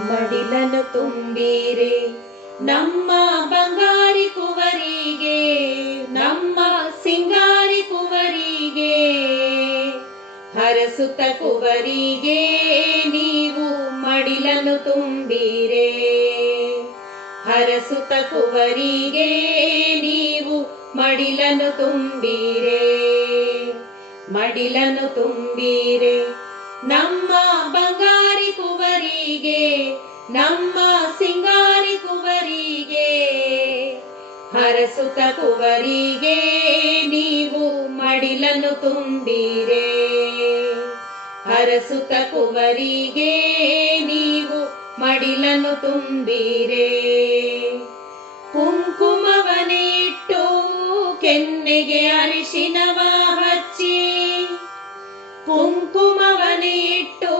ಮಡಿಲನು ತುಂಬಿರೆ ನಮ್ಮ ಬಂಗಾರಿ ಕುವರಿಗೆ, ನಮ್ಮ ಸಿಂಗಾರಿ ಕುವರಿಗೆ. ಹರಸುತ್ತ ಕುವರಿಗೆ ನೀವು ಮಡಿಲನು ತುಂಬಿರೆ, ಹರಸುತ್ತ ಕುವರಿಗೆ ನೀವು ಮಡಿಲನು ತುಂಬಿರೆ. ಮಡಿಲನು ತುಂಬಿರೆ ನಮ್ಮ ಬಂಗಾರಿ ಕುವರಿಗೆ, ನಮ್ಮ ಸಿಂಗಾರಿ ಕುವರಿಗೆ. ಹರಸುತ್ತ ಕುವರಿಗೆ ನೀವು ಮಡಿಲನು ತುಂಬಿರೆ, ಹರಸುತ್ತ ಕುವರಿಗೆ ನೀವು ಮಡಿಲನು ತುಂಬಿರೆ. ಕುಂಕುಮವನಿಟ್ಟು ಕೆನ್ನೆಗೆ ಅರಿಶಿನವ ಹಚ್ಚಿ, ಕುಂಕುಮವನಿಟ್ಟು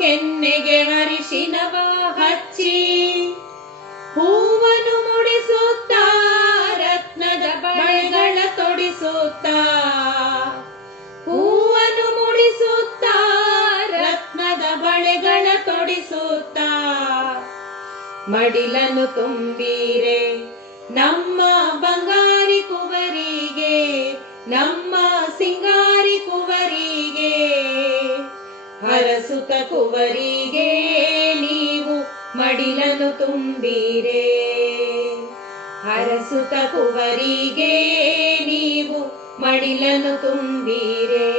ಕೆನ್ನೆಗೆ ಅರಿಶಿನವ ಹಚ್ಚಿ. ಹೂವನ್ನು ಮುಡಿಸುತ್ತಾ ರತ್ನದ ಬಳೆಗಳ ತೊಡಿಸುತ್ತಾ, ಹೂವನ್ನು ಮುಡಿಸುತ್ತಾ ರತ್ನದ ಬಳೆಗಳ ತೊಡಿಸುತ್ತಾ. ಮಡಿಲನು ತುಂಬಿರೆ ನಮ್ಮ ಬಂಗಾರಿ ಕುವರಿಗೆ, ನಮ್ಮ ಸಿಂಗಾರಿ ಕುವರಿಗೆ. ಹರಸುತ್ತ ಕುವರಿಗೆ ನೀವು ಮಡಿಲನು ತುಂಬಿರೆ, ಹರಸುತ್ತ ಕುವರಿಗೆ ನೀವು ಮಡಿಲನು ತುಂಬಿರೆ.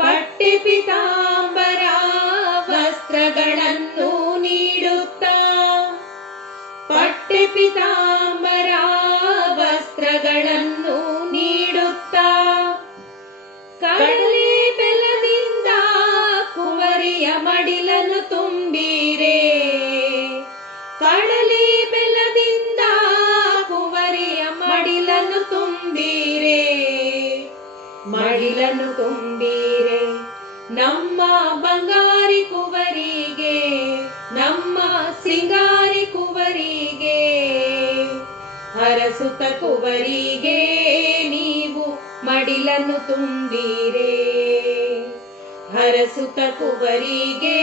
ಪಟ್ಟೆ ಪೀತಾಂಬರ ವಸ್ತ್ರಗಳನ್ನು ನೀಡುತ್ತಾ, ಪಟ್ಟೆ ಪೀತಾಂಬರ ವಸ್ತ್ರಗಳನ್ನು ನೀಡುತ್ತಾ. ಕಡಲೆ ಬೆಲ್ಲದಿಂದ ಕುವರಿಯ ಮಡಿಲನು ತುಂಬಿರೆ, ಕಡಲೆ ಬೆಲ್ಲದಿಂದ ಕುವರಿಯ ಮಡಿಲನು ತುಂಬಿರೆ. ಮಡಿಲನು ತುಂಬಿರೆ ನಮ್ಮ ಬಂಗಾರಿ ಕುವರಿಗೆ, ನಮ್ಮ ಸಿಂಗಾರಿ ಕುವರಿಗೆ. ಹರಸುತ್ತ ಕುವರಿಗೆ ನೀವು ಮಡಿಲನು ತುಂಬಿರೆ, ಹರಸುತ್ತ ಕುವರಿಗೆ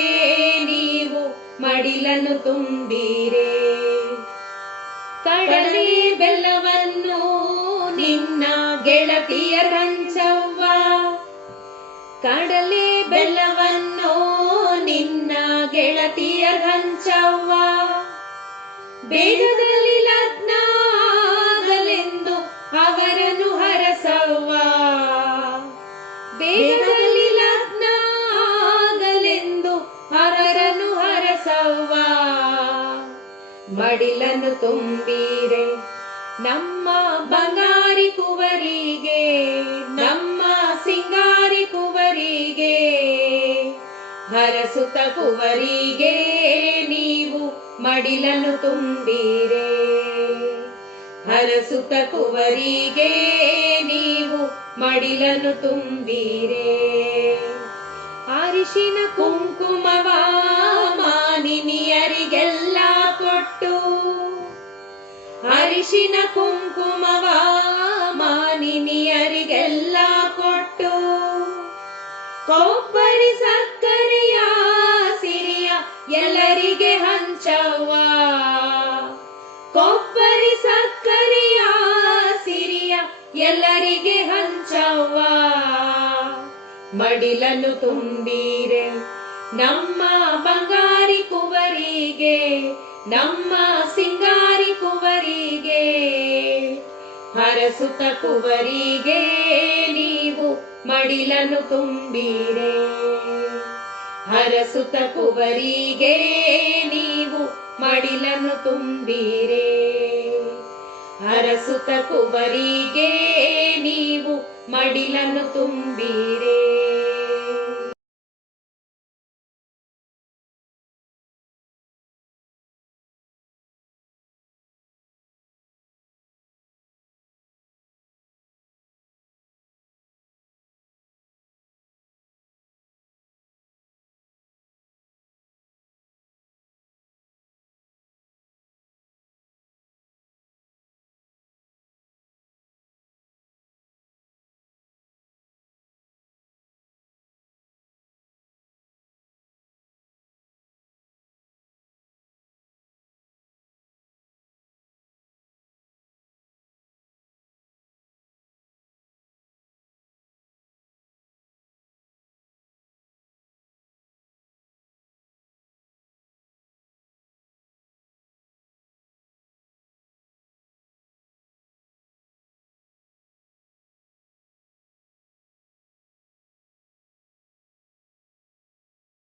ನೀವು ಮಡಿಲನು ತುಂಬಿರೆ. ಕಡಲೆ ಬೆಲ್ಲವನ್ನು ನಿನ್ನ ಗೆಳತಿಯರ ಹಂಚವ್ವ, ಕಡಲೆ ಬೆಲ್ಲವನ್ನು ನಿನ್ನ ಗೆಳತಿಯರ ಹಂಚವ್ವ. ಬೇಗದಲ್ಲಿ ಲಗ್ನ ಆಗಲೆಂದು ಅವರನ್ನು ಹರಸವ್ವ, ಬೇಗದಲ್ಲಿ ಲಗ್ನ ಆಗಲೆಂದು ಅವರನ್ನು ಹರಸವ್ವ. ಮಡಿಲನು ತುಂಬಿರೆ ನಮ್ಮ ಬಂಗಾರಿ ಕುವರಿಗೆ, ನಮ್ಮ ಸಿಂಗಾರಿ ಕುವರಿಗೆ. ಹರಸುತ್ತ ಕುವರಿಗೆ ನೀವು ಮಡಿಲನು ತುಂಬಿರೆ, ಹರಸುತ್ತ ಕುವರಿಗೆ ನೀವು ಮಡಿಲನು ತುಂಬಿರೆ. ಅರಿಶಿನ ಕುಂಕುಮವ ಮಾನಿನಿಯರಿಗೆಲ್ಲ ಕೊಟ್ಟು, ಅರಿಶಿನ ಕುಂಕುಮವ ಮಾನಿನಿಯರಿಗೆಲ್ಲ ಕೊಟ್ಟು. ಕೊಬ್ಬರಿ ಸಕ್ಕರೆಯ ಸಿರಿಯ ಎಲ್ಲರಿಗೆ ಹಂಚವ್ವ, ಕೊಬ್ಬರಿ ಸಕ್ಕರೆಯ ಸಿರಿಯ ಎಲ್ಲರಿಗೆ ಹಂಚವ್ವ. ಮಡಿಲನು ತುಂಬಿರೆ ನಮ್ಮ ಬಂಗಾರಿ ಕುವರಿಗೆ, ನಮ್ಮ ಸಿಂಗಾರಿ ಕುವರಿಗೆ. ಹರಸುತ್ತ ಕುವರಿಗೆ ನೀವು ಮಡಿಲನು ತುಂಬಿರೆ, ಹರಸುತ್ತ ಕುವರಿಗೆ ನೀವು ಮಡಿಲನು ತುಂಬಿರೆ. ಹರಸುತ್ತ ಕುವರಿಗೆ ನೀವು ಮಡಿಲನು ತುಂಬಿರೆ.